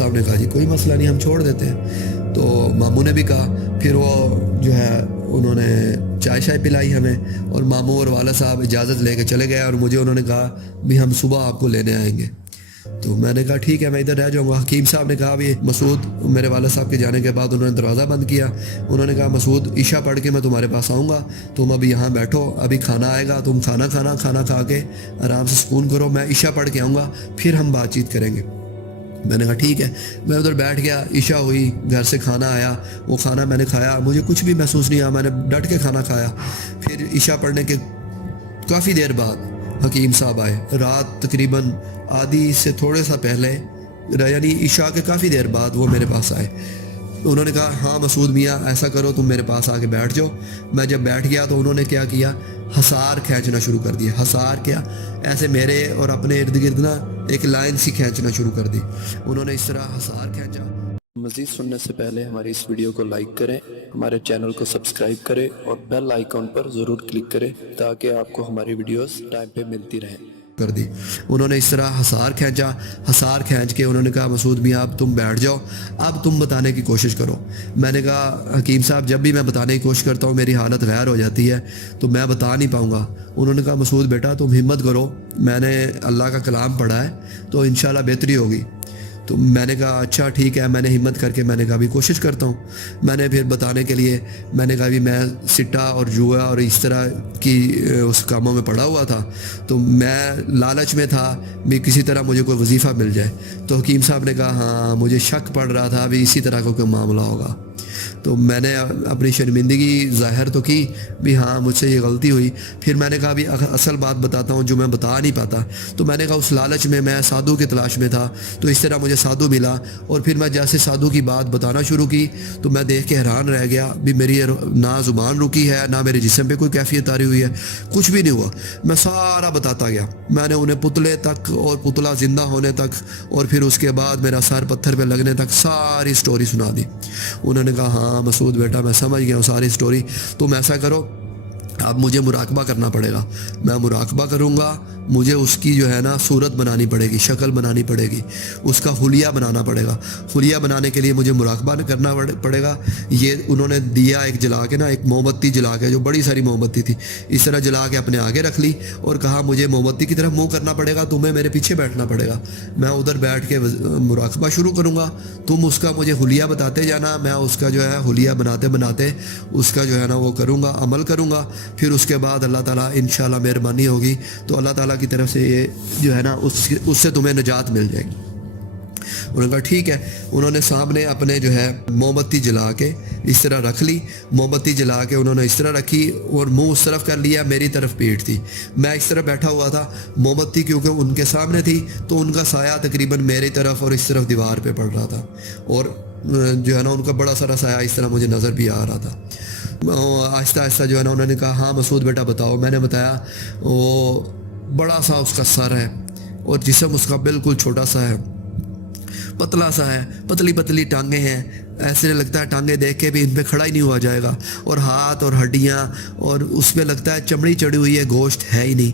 صاحب نے کہا جی کوئی مسئلہ نہیں، ہم چھوڑ دیتے ہیں۔ تو ماموں نے بھی کہا، پھر وہ جو ہے انہوں نے چائے شائے پلائی ہمیں، اور ماموں اور والد صاحب اجازت لے کے چلے گئے، اور مجھے انہوں نے کہا بھی ہم صبح آپ کو لینے آئیں گے۔ تو میں نے کہا ٹھیک ہے میں ادھر رہ جاؤں گا۔ حکیم صاحب نے کہا بھی مسعود، میرے والد صاحب کے جانے کے بعد انہوں نے دروازہ بند کیا، انہوں نے کہا مسعود عشاء پڑھ کے میں تمہارے پاس آؤں گا، تم ابھی یہاں بیٹھو، ابھی کھانا آئے گا، تم کھانا کھا کے آرام سے سکون کرو، میں عشاء پڑھ کے آؤں گا، پھر ہم بات چیت کریں گے۔ میں نے کہا ٹھیک ہے۔ میں ادھر بیٹھ گیا، عشاء ہوئی، گھر سے کھانا آیا، وہ کھانا میں نے کھایا، مجھے کچھ بھی محسوس نہیں ہوا، میں نے ڈٹ کے کھانا کھایا۔ پھر عشاء پڑھنے کے کافی دیر بعد حکیم صاحب آئے، رات تقریباً آدھی سے تھوڑے سا پہلے، یعنی عشاء کے کافی دیر بعد وہ میرے پاس آئے۔ انہوں نے کہا ہاں مسعود میاں ایسا کرو تم میرے پاس آ کے بیٹھ جاؤ۔ میں جب بیٹھ گیا تو انہوں نے کیا کیا، حصار کھینچنا شروع کر دیا۔ حصار کیا، ایسے میرے اور اپنے ارد گرد نا ایک لائن سی کھینچنا شروع کر دی۔ انہوں نے اس طرح حصار کھینچا۔ مزید سننے سے پہلے ہماری اس ویڈیو کو لائک کریں، ہمارے چینل کو سبسکرائب کریں اور بیل آئیکن پر ضرور کلک کریں تاکہ آپ کو ہماری ویڈیوز ٹائم پہ ملتی رہیں۔ کر دی انہوں نے اس طرح حصار کھینچا۔ حصار کھینچ کے انہوں نے کہا مسعود میاں اب تم بیٹھ جاؤ، اب تم بتانے کی کوشش کرو۔ میں نے کہا حکیم صاحب جب بھی میں بتانے کی کوشش کرتا ہوں میری حالت غیر ہو جاتی ہے تو میں بتا نہیں پاؤں گا۔ انہوں نے کہا مسعود بیٹا تم ہمت کرو، میں نے اللہ کا کلام پڑھا ہے تو انشاءاللہ بہتری ہوگی۔ تو میں نے کہا اچھا ٹھیک ہے، میں نے ہمت کر کے میں نے کہا بھی کوشش کرتا ہوں۔ میں نے پھر بتانے کے لیے میں نے کہا بھی میں سٹا اور جوا اور اس طرح کی اس کاموں میں پڑا ہوا تھا، تو میں لالچ میں تھا بھی کسی طرح مجھے کوئی وظیفہ مل جائے۔ تو حکیم صاحب نے کہا ہاں مجھے شک پڑ رہا تھا بھی اسی طرح کا کوئی معاملہ ہوگا۔ تو میں نے اپنی شرمندگی ظاہر تو کی بھی ہاں مجھ سے یہ غلطی ہوئی۔ پھر میں نے کہا بھی اصل بات بتاتا ہوں جو میں بتا نہیں پاتا۔ تو میں نے کہا اس لالچ میں سادھو کی تلاش میں تھا، تو اس طرح مجھے سادھو ملا، اور پھر میں جیسے سادھو کی بات بتانا شروع کی تو میں دیکھ کے حیران رہ گیا بھی میری نہ زبان رکی ہے، نہ میرے جسم پہ کوئی کیفیت طاری ہوئی ہے، کچھ بھی نہیں ہوا۔ میں سارا بتاتا گیا، میں نے انہیں پتلے تک اور پتلا زندہ ہونے تک اور پھر اس کے بعد میرا سر پتھر پہ لگنے تک ساری سٹوری سنا دی۔ انہوں نے کہا ہاں مسعود بیٹا میں سمجھ گیا ہوں ساری سٹوری، تم ایسا کرو اب مجھے مراقبہ کرنا پڑے گا، میں مراقبہ کروں گا، مجھے اس کی جو ہے نا صورت بنانی پڑے گی، شکل بنانی پڑے گی، اس کا حلیہ بنانا پڑے گا۔ حلیہ بنانے کے لیے مجھے مراقبہ کرنا پڑے گا۔ یہ انہوں نے دیا ایک جلا کے نا، ایک موم بتی جلا کے، جو بڑی ساری موم بتی تھی، اس طرح جلا کے اپنے آگے رکھ لی اور کہا مجھے موم بتی کی طرف منہ کرنا پڑے گا، تمہیں میرے پیچھے بیٹھنا پڑے گا، میں ادھر بیٹھ کے مراقبہ شروع کروں گا، تم اس کا مجھے حلیہ بتاتے جانا، میں اس کا جو ہے حلیہ بناتے بناتے اس کا جو ہے نا وہ کروں گا، عمل کروں گا۔ پھر اس کے بعد اللہ تعالیٰ انشاءاللہ مہربانی ہوگی تو اللہ تعالیٰ کی طرف سے یہ جو ہے نا اس سے تمہیں نجات مل جائے گی۔ انہوں نے کہا ٹھیک ہے۔ انہوں نے سامنے اپنے جو ہے موم بتی جلا کے اس طرح رکھ لی، موم بتی جلا کے انہوں نے اس طرح رکھی اور منہ اس طرف کر لیا، میری طرف پیٹھ تھی، میں اس طرح بیٹھا ہوا تھا، موم بتی کیونکہ ان کے سامنے تھی تو ان کا سایہ تقریباً میری طرف اور اس طرف دیوار پہ پڑ رہا تھا، اور جو ہے نا ان کا بڑا سارا سایہ اس طرح مجھے نظر بھی آ رہا تھا۔ آہستہ آہستہ جو ہے نا انہوں نے کہا ہاں مسعود بیٹا بتاؤ۔ میں نے بتایا وہ بڑا سا اس کا سر ہے اور جسم اس کا بالکل چھوٹا سا ہے، پتلا سا ہے، پتلی پتلی ٹانگیں ہیں، ایسے لگتا ہے ٹانگیں دیکھ کے بھی ان پہ کھڑا ہی نہیں ہوا جائے گا، اور ہاتھ اور ہڈیاں، اور اس پہ لگتا ہے چمڑی چڑھی ہوئی ہے، گوشت ہے ہی نہیں،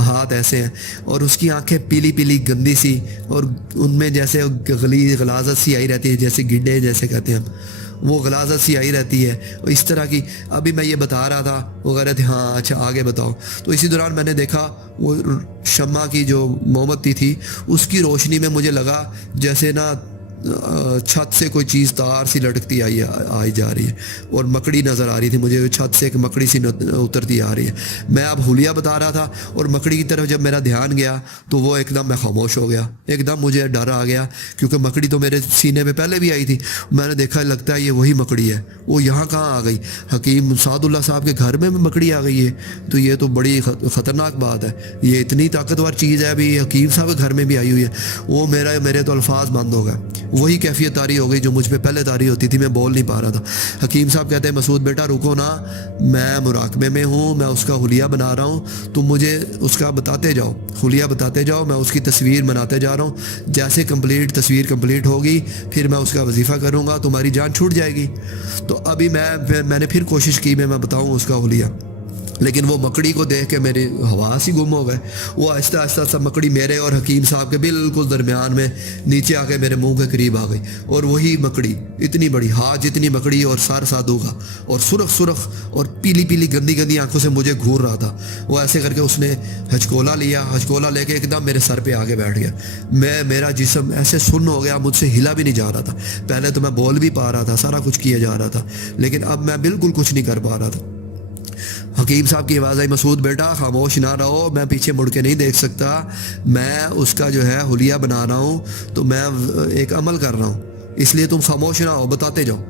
ہاتھ ایسے ہیں، اور اس کی آنکھیں پیلی پیلی گندی سی، اور ان میں جیسے غلاظت سی آئی رہتی ہے، جیسے گڈے جیسے کہتے ہیں ہم، وہ غلاظت سی آئی رہتی ہے اس طرح کی۔ ابھی میں یہ بتا رہا تھا وہ کہہ رہے تھے ہاں اچھا آگے بتاؤ۔ تو اسی دوران میں نے دیکھا وہ شمع کی جو موم بتی تھی اس کی روشنی میں مجھے لگا جیسے نا چھت سے کوئی چیز تار سی لٹکتی آئی جا رہی ہے، اور مکڑی نظر آ رہی تھی مجھے، چھت سے ایک مکڑی سی اترتی آ رہی ہے۔ میں اب حلیہ بتا رہا تھا اور مکڑی کی طرف جب میرا دھیان گیا تو وہ ایک دم میں خاموش ہو گیا، ایک دم مجھے ڈر آ گیا کیونکہ مکڑی تو میرے سینے پہ پہلے بھی آئی تھی۔ میں نے دیکھا لگتا ہے یہ وہی مکڑی ہے، وہ یہاں کہاں آ گئی؟ حکیم سعد اللہ صاحب کے گھر میں مکڑی آ گئی ہے، تو یہ تو بڑی خطرناک بات ہے، یہ اتنی طاقتور چیز ہے ابھی حکیم صاحب کے گھر میں بھی آئی ہوئی ہے۔ وہ میرے تو الفاظ بند ہو گئے، وہی کیفیت طاری ہو گئی جو مجھ پہ پہلے طاری ہوتی تھی، میں بول نہیں پا رہا تھا۔ حکیم صاحب کہتے ہیں مسعود بیٹا رکو نا، میں مراقبے میں ہوں، میں اس کا حلیہ بنا رہا ہوں، تم مجھے اس کا بتاتے جاؤ، حلیہ بتاتے جاؤ، میں اس کی تصویر بناتے جا رہا ہوں، جیسے تصویر کمپلیٹ ہوگی پھر میں اس کا وظیفہ کروں گا، تمہاری جان چھوٹ جائے گی۔ تو ابھی میں نے پھر کوشش کی میں بتاؤں اس کا حلیہ۔ لیکن وہ مکڑی کو دیکھ کے میری حواس ہی گم ہو گئے. وہ آہستہ آہستہ سب مکڑی میرے اور حکیم صاحب کے بالکل درمیان میں نیچے آ کے میرے منہ کے قریب آ گئی. اور وہی مکڑی اتنی بڑی ہاتھ جتنی مکڑی اور سر سادو کا اور سرخ اور پیلی پیلی گندی گندی آنکھوں سے مجھے گھور رہا تھا. وہ ایسے کر کے اس نے ہچکولا لے کے ایک دم میرے سر پہ آگے بیٹھ گیا. میرا جسم ایسے سن ہو گیا, مجھ سے ہلا بھی نہیں جا رہا تھا. پہلے تو میں بول بھی پا رہا تھا, سارا کچھ کیا جا رہا تھا, لیکن اب میں بالکل کچھ نہیں کر پا رہا تھا. حکیم صاحب کی آواز آئی, مسعود بیٹا خاموش نہ رہو, میں پیچھے مڑ کے نہیں دیکھ سکتا, میں اس کا جو ہے حلیہ بنا رہا ہوں, تو میں ایک عمل کر رہا ہوں, اس لیے تم خاموش نہ ہو, بتاتے جاؤ.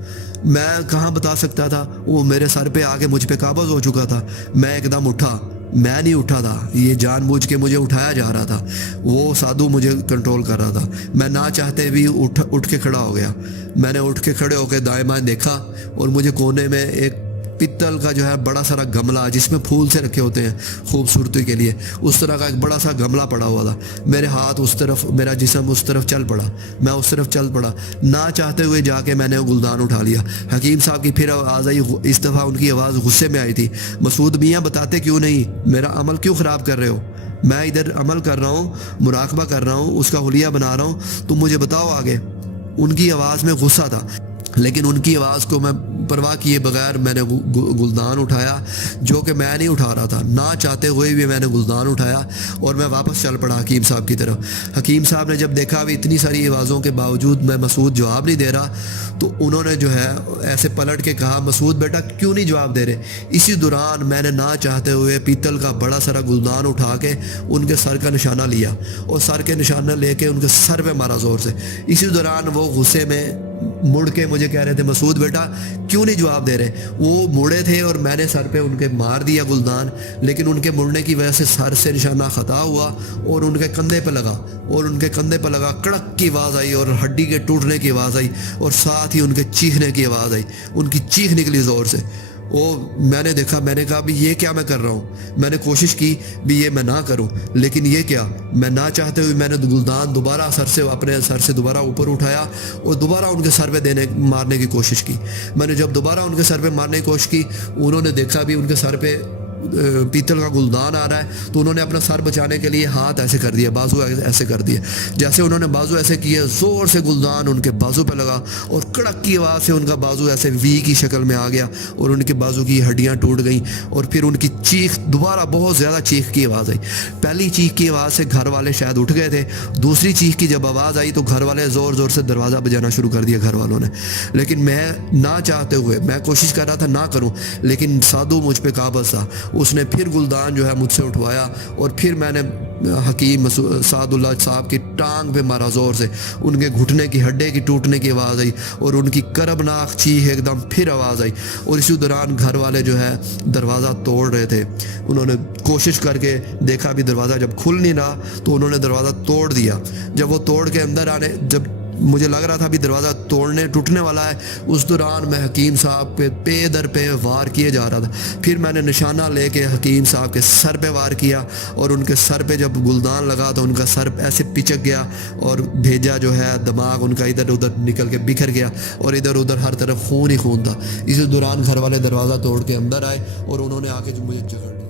میں کہاں بتا سکتا تھا, وہ میرے سر پہ آ کے مجھ پہ قابض ہو چکا تھا. میں ایک دم اٹھا, میں نہیں اٹھا تھا, یہ جان بوجھ کے مجھے اٹھایا جا رہا تھا. وہ سادھو مجھے کنٹرول کر رہا تھا. میں نہ چاہتے بھی اٹھ کے کھڑا ہو گیا. میں نے اٹھ کے کھڑے ہو کے دائیں بائیں دیکھا, اور مجھے کونے میں ایک پتل کا جو ہے بڑا سارا گملہ جس میں پھول سے رکھے ہوتے ہیں خوبصورتی کے لیے, اس طرح کا ایک بڑا سا گملہ پڑا ہوا تھا. میرے ہاتھ اس طرف, میرا جسم اس طرف چل پڑا, میں اس طرف چل پڑا. نہ چاہتے ہوئے جا کے میں نے وہ گلدان اٹھا لیا. حکیم صاحب کی پھر آواز آئی, اس دفعہ ان کی آواز غصے میں آئی تھی, مسعود میاں بتاتے کیوں نہیں, میرا عمل کیوں خراب کر رہے ہو؟ میں ادھر عمل کر رہا ہوں, مراقبہ کر رہا ہوں, اس کا حلیہ بنا رہا ہوں, تم مجھے بتاؤ آگے. ان کی آواز میں غصہ تھا, لیکن ان کی آواز کو میں پرواہ کیے بغیر میں نے گلدان اٹھایا, جو کہ میں نہیں اٹھا رہا تھا. نہ چاہتے ہوئے بھی میں نے گلدان اٹھایا اور میں واپس چل پڑا حکیم صاحب کی طرف. حکیم صاحب نے جب دیکھا بھی اتنی ساری آوازوں کے باوجود میں مسعود جواب نہیں دے رہا, تو انہوں نے جو ہے ایسے پلٹ کے کہا, مسعود بیٹا کیوں نہیں جواب دے رہے؟ اسی دوران میں نے نہ چاہتے ہوئے پیتل کا بڑا سارا گلدان اٹھا کے ان کے سر کا نشانہ لیا, اور سر کے نشانہ لے کے ان کے سر پہ مارا زور سے. اسی دوران وہ غصے میں مڑ کے مجھے کہہ رہے تھے, مسعود بیٹا کیوں نہیں جواب دے رہے؟ وہ مڑے تھے اور میں نے سر پہ ان کے مار دیا گلدان, لیکن ان کے مڑنے کی وجہ سے سر سے نشانہ خطا ہوا اور ان کے کندھے پہ لگا, کڑک کی آواز آئی اور ہڈی کے ٹوٹنے کی آواز آئی, اور ساتھ ہی ان کے چیخنے کی آواز آئی. ان کی چیخ نکلی زور سے. میں نے دیکھا, میں نے کہا بھی یہ کیا میں کر رہا ہوں؟ میں نے کوشش کی بھی یہ میں نہ کروں, لیکن یہ کیا, میں نہ چاہتے ہوئے میں نے گلدان دوبارہ اپنے سر سے دوبارہ اوپر اٹھایا اور دوبارہ ان کے سر پہ مارنے کی کوشش کی. میں نے جب دوبارہ ان کے سر پہ مارنے کی کوشش کی, انہوں نے دیکھا بھی ان کے سر پہ پیتل کا گلدان آ رہا ہے, تو انہوں نے اپنا سر بچانے کے لیے ہاتھ ایسے کر دیا, بازو ایسے کر دیا. جیسے انہوں نے بازو ایسے کیے, زور سے گلدان ان کے بازو پہ لگا, اور کڑک کی آواز سے ان کا بازو ایسے وی کی شکل میں آ گیا, اور ان کے بازو کی ہڈیاں ٹوٹ گئیں. اور پھر ان کی چیخ, دوبارہ بہت زیادہ چیخ کی آواز آئی. پہلی چیخ کی آواز سے گھر والے شاید اٹھ گئے تھے. دوسری چیخ کی جب آواز آئی تو گھر والے زور زور سے دروازہ بجانا شروع کر دیا گھر والوں نے. لیکن میں نہ چاہتے ہوئے, میں کوشش کر رہا تھا نہ کروں, لیکن سادھو مجھ پہ قابض تھا. اس نے پھر گلدان جو ہے مجھ سے اٹھوایا, اور پھر میں نے حکیم سعد اللہ صاحب کی ٹانگ پہ مارا زور سے. ان کے گھٹنے کی ہڈے کی ٹوٹنے کی آواز آئی, اور ان کی کربناک چیخ ایک دم پھر آواز آئی. اور اسی دوران گھر والے جو ہے دروازہ توڑ رہے تھے. انہوں نے کوشش کر کے دیکھا بھی دروازہ جب کھل نہیں رہا, تو انہوں نے دروازہ توڑ دیا. جب وہ توڑ کے اندر آنے, جب مجھے لگ رہا تھا بھی دروازہ ٹوٹنے والا ہے, اس دوران میں حکیم صاحب پہ در پہ وار کیے جا رہا تھا. پھر میں نے نشانہ لے کے حکیم صاحب کے سر پہ وار کیا, اور ان کے سر پہ جب گلدان لگا تو ان کا سر ایسے پچک گیا, اور بھیجا جو ہے دماغ ان کا ادھر ادھر نکل کے بکھر گیا, اور ادھر ادھر ہر طرف خون ہی خون تھا. اسی دوران گھر والے دروازہ توڑ کے اندر آئے, اور انہوں نے آ کے مجھے جگڑ دیا.